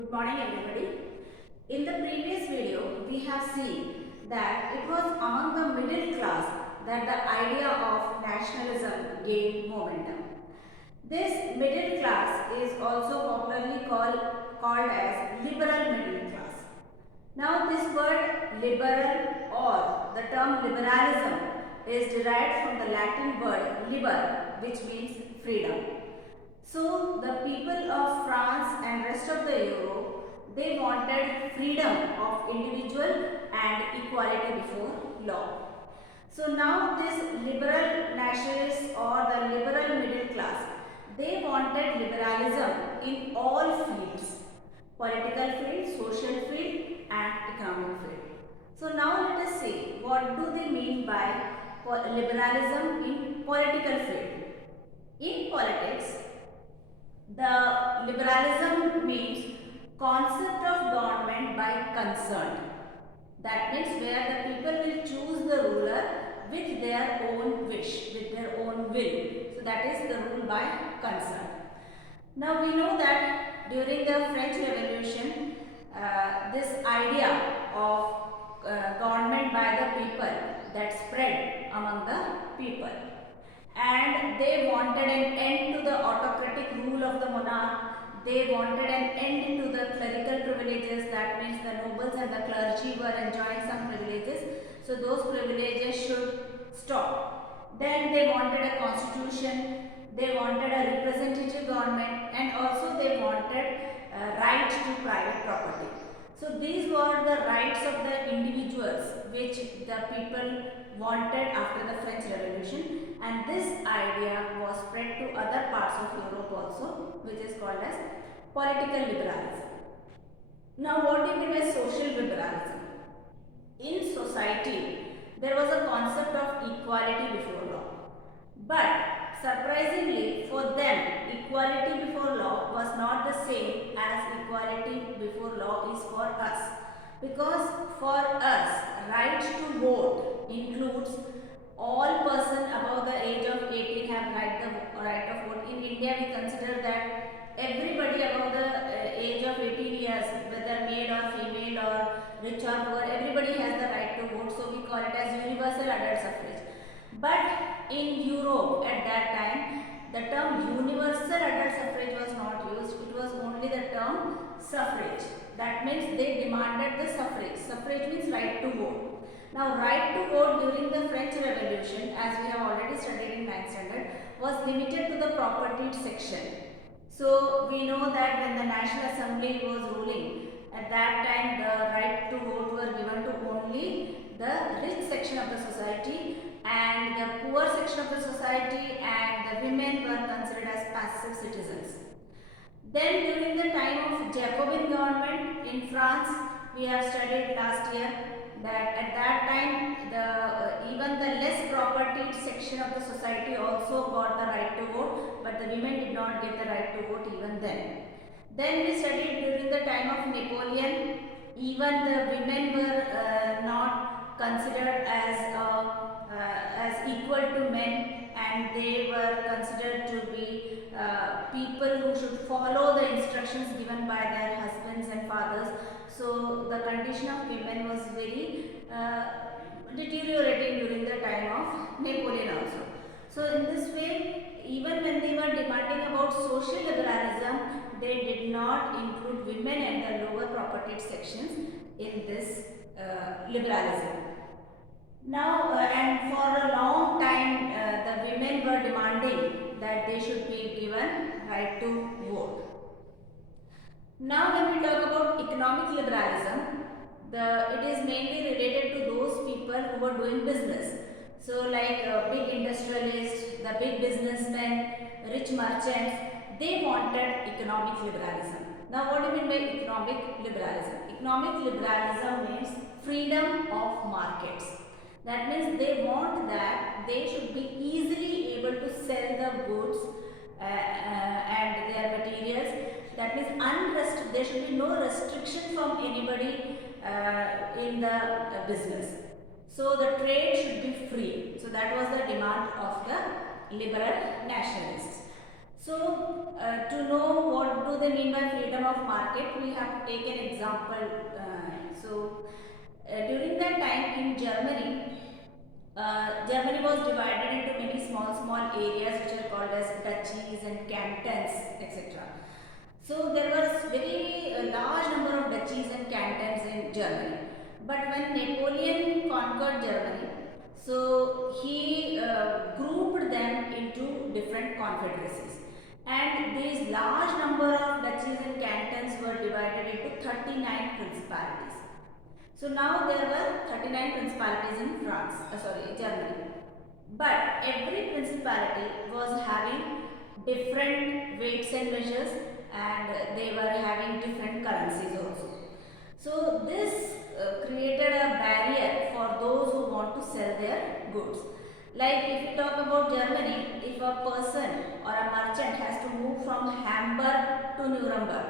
Good morning everybody. In the previous video we have seen that it was among the middle class that the idea of nationalism gained momentum. This middle class is also popularly called as liberal middle class. Now this word liberal or the term liberalism is derived from the Latin word liber, which means freedom. So the people of France and rest of the Europe, they wanted freedom of individual and equality before law. So now this liberal nationalists or the liberal middle class, they wanted liberalism in all fields, political field, social field and economic field. So now let us see what do they mean by liberalism in political field. In politics, the liberalism means concept of government by consent. That means where the people will choose the ruler with their own wish, with their own will. So that is the rule by consent. Now we know that during the French Revolution, this idea of government by the people that spread among the people, and they wanted an end to the autocratic rule of the monarch. They wanted an end to the clerical privileges. That means the nobles and the clergy were enjoying some privileges, so those privileges should stop. Then they wanted a constitution, they wanted a representative government, and also they wanted right to private property. So these were the rights of the individuals which the people wanted after the French Revolution, and this idea was spread to other parts of Europe also, which is called as political liberalism. Now what do you mean by social liberalism? In society, there was a concept of equality before law, but surprisingly for them, equality before law was not the same as equality before law is for us. Because for us, right to vote includes all persons above the age of 18 have right of vote. In India, we consider that everybody above the age of 18 years, whether male or female or rich or poor, everybody has the right to vote. So we call it as universal adult suffrage. But in Europe at that time, the term universal adult suffrage was not used. It was only the term suffrage. That means they demanded the suffrage. Suffrage means right to vote. Now, right to vote during the French Revolution, as we have already studied in 9th standard, was limited to the propertied section. So, we know that when the National Assembly was ruling, at that time the right to vote were given to only the rich section of the society, and the poor section of the society and the women were considered as passive citizens. Then during the time of Jacobin government in France, we have studied last year that at that time even the less propertied section of the society also got the right to vote, but the women did not get the right to vote even then. Then we studied during the time of Napoleon, even the women were not considered as equal to men, and they were considered to be people who should follow the instructions given by their husbands and fathers. So the condition of women was very deteriorating during the time of Napoleon also. So in this way, even when they were demanding about social liberalism, they did not include women and the lower propertied sections in this liberalism. Now, and for a long time, the women were demanding that they should be given right to vote. Now, when we talk about economic liberalism, it is mainly related to those people who were doing business. So, like big industrialists, the big businessmen, rich merchants, they wanted economic liberalism. Now, what do you mean by economic liberalism? Economic liberalism means freedom of markets. That means they want that they should be easily able to sell the goods and their materials. That means there should be no restriction from anybody in the business. So the trade should be free. So that was the demand of the liberal nationalists. So, to know what do they mean by freedom of market, we have to take an example. During that time in Germany, Germany was divided into many small areas which are called as duchies and cantons, etc. So there was very large number of duchies and cantons in Germany. But when Napoleon conquered Germany, so he grouped them into different confederacies. And these large number of duchies and cantons were divided into 39 principalities. So now there were 39 principalities in Germany. But every principality was having different weights and measures, and they were having different currencies also. So this created a barrier for those who want to sell their goods. Like if you talk about Germany, if a person or a merchant has to move from Hamburg to Nuremberg,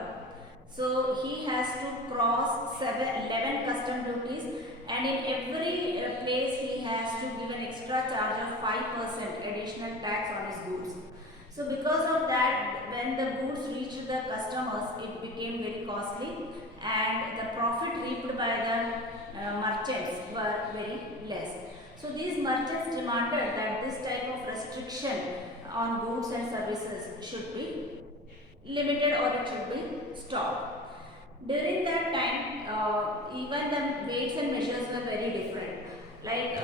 so he has to cross 11 custom duties, and in every place he has to give an extra charge of 5% additional tax on his goods. So because of that, when the goods reached the customers, it became very costly, and the profit reaped by the merchants were very less. So these merchants demanded that this type of restriction on goods and services should be limited, or it should be stopped. During that time, even the weights and measures were very different. Like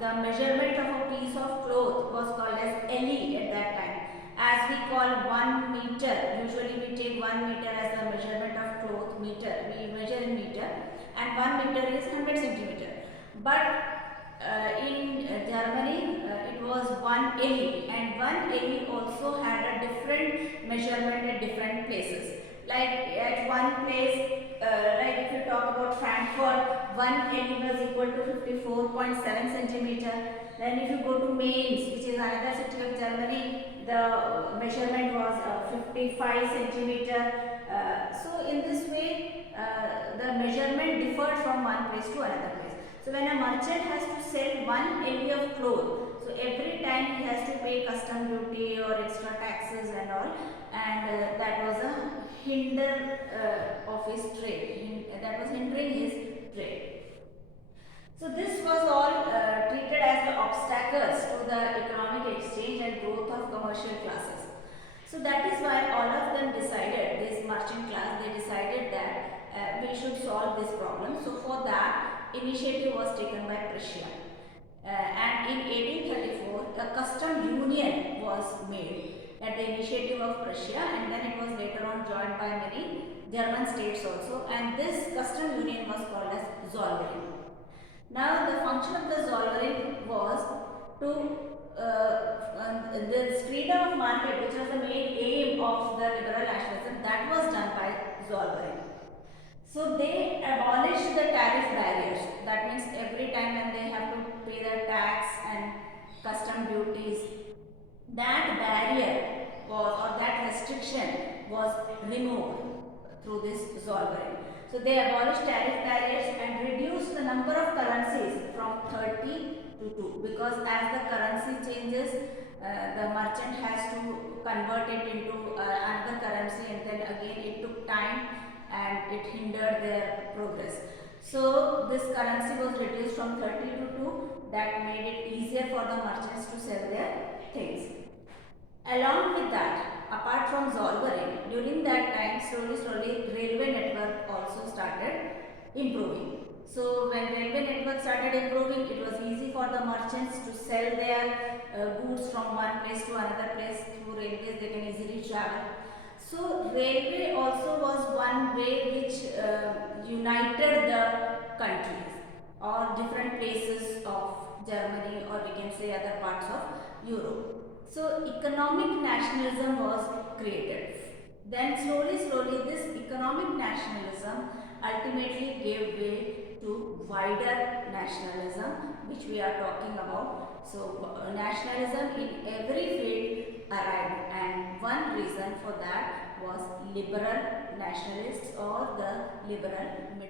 the measurement of a piece of cloth was called as elli at that time. As we call 1 meter, usually we take 1 meter as the measurement of cloth meter. We measure in meter, and 1 meter is 100 centimeter. But in Germany, it was 1 elli, and 1 elli also had a different measurement at different places. Like at one place, like if you talk about Frankfurt, 1 elli was equal to 54.7 centimeter. Then if you go to Mainz, which is another city of Germany, the measurement was 55 centimeter. So in this way, the measurement differed from one place to another place. So when a merchant has to sell 1 elli of cloth, so every time he has to pay custom duty or extra taxes and all, and that was a hinder of his trade. That was hindering his trade. So this was all treated as the obstacles to the economic exchange and growth of commercial classes. So that is why all of them decided, this merchant class, they decided that we should solve this problem. So for that, initiative was taken by Prussia. And in 1834, a custom union was made at the initiative of Prussia, and then it was later on joined by many German states also, and this custom union was called as Zollverein. Now the function of the Zollverein was to the freedom of market, which was the main aim of the liberal nationalism, that was done by Zollverein. So they abolished the tariff barriers. That means every time when they have to pay the tax and custom duties, that barrier was, or that restriction was removed through this Zollverein. So they abolished tariff barriers and reduced the number of currencies from 30 to 2, because as the currency changes, the merchant has to convert it into another currency, and then again it took time and it hindered their progress. So this currency was reduced from 30 to 2, that made it easier for the merchants to sell their things. Along with that, apart from Zollverein, during that time, slowly railway network also started improving. So when railway network started improving, it was easy for the merchants to sell their goods from one place to another place. Through railways, they can easily travel. So railway also was one way which united the countries or different places of Germany, or we can say other parts of Europe. So economic nationalism was created. Then slowly this economic nationalism ultimately gave way to wider nationalism, which we are talking about. So nationalism in every field arrived, and one reason for that was liberal nationalists or the liberal middle